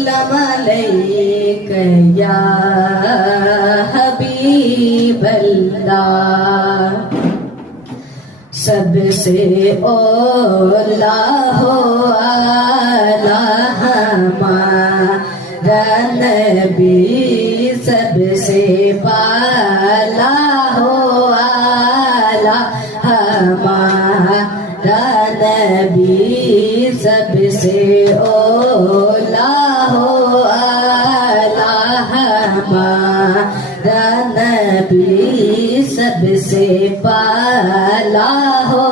सल्लम अलैका या हबीब अल्लाह। सबसे औला हो आला हमारा नबी, सबसे बाला हो आला हमारा नबी, सबसे औला हो आला हमारा नबी, सबसे बाला हो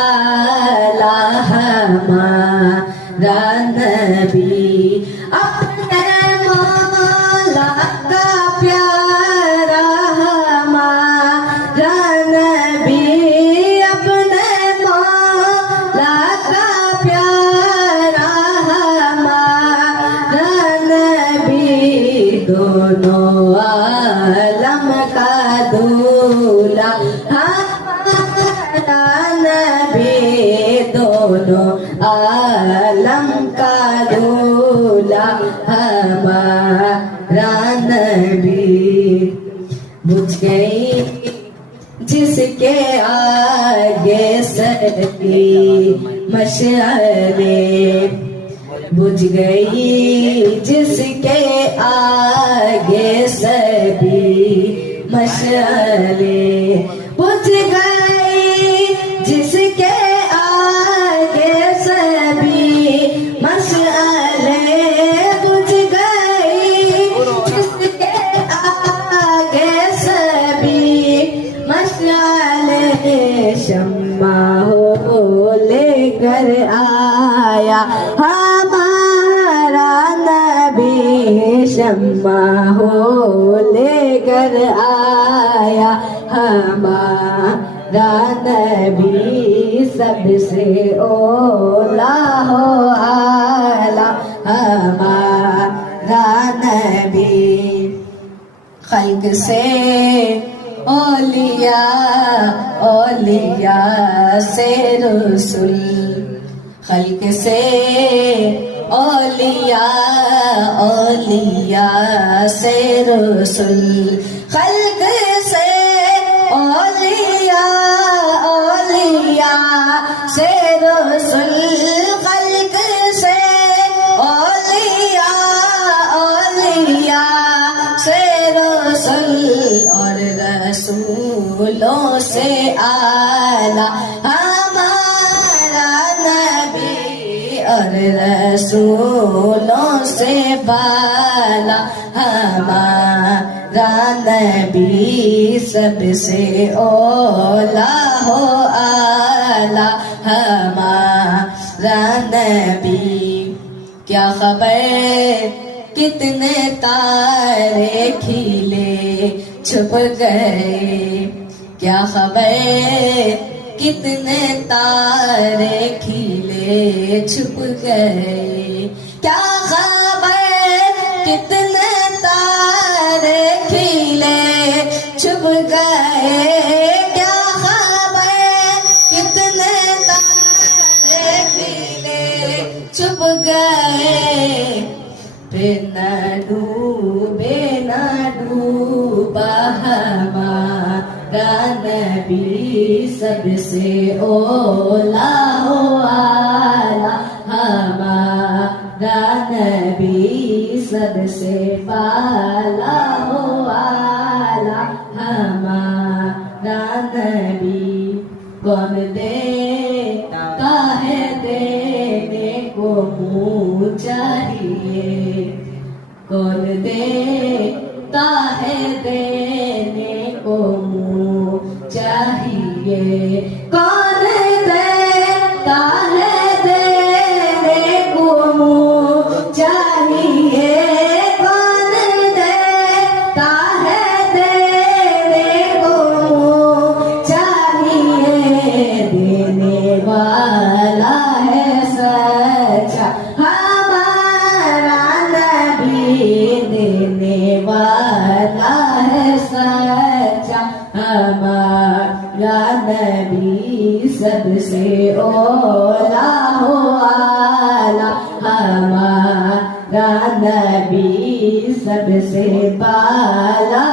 आला हमारा नबी। अपने मौला का प्यारा हमारा नबी, अपने मौला का प्यारा हमारा नबी, दोनों आलम का दूल्हा हमारा नबी, दोनों आलम का दूल्हा हमारा नबी। बुझ गई जिसके आगे सकी मशअले, बुझ गई जिसके आगे सभी मशअले, बुझ गई जिसके आगे सभी मशअले, बुझ गई जिसके आगे सभी मशअले। शम्मा हो लेकर आया हमारा नबी, शम्मा हो लेकर आया हमारा नबी, सबसे ओला हो आला हमारा नबी। खल्क से औलिया, औलिया से रसूल, खल्क से औलिया, औलिया से रसूल, खल्क से औलिया, औलिया से रसूल, खल्क से औलिया, औलिया से रसूल, और रसूलों से आला हमारा नबी, और रसूलों से बाला हमारा नबी, सबसे औला हो आला हमारा नबी। क्या खबर कितने तारे खिले छुप गए, क्या खबर कितने तारे खिले छुप गए, क्या खबर कितने तारे खिले छुप गए, क्या खबर कितने तारे खिले छुप गए। बेना डूबा हमारा नबी, सबसे ओला हो आला हमारा नबी, सबसे बाला हो आला हमारा नबी। कौन देता है देने को मुँह चाहिए, कौन देता है देने को मुँह चाहिए, कौन देता है देने को मुँह चाहिए, कौन देता है देने को मुँह चाहिए। देने वाला है सच्चा हमारा नबी, देने वाला है सच्चा हमारा नबी, सबसे ओला हो आला हमारा نبی سب سے بالا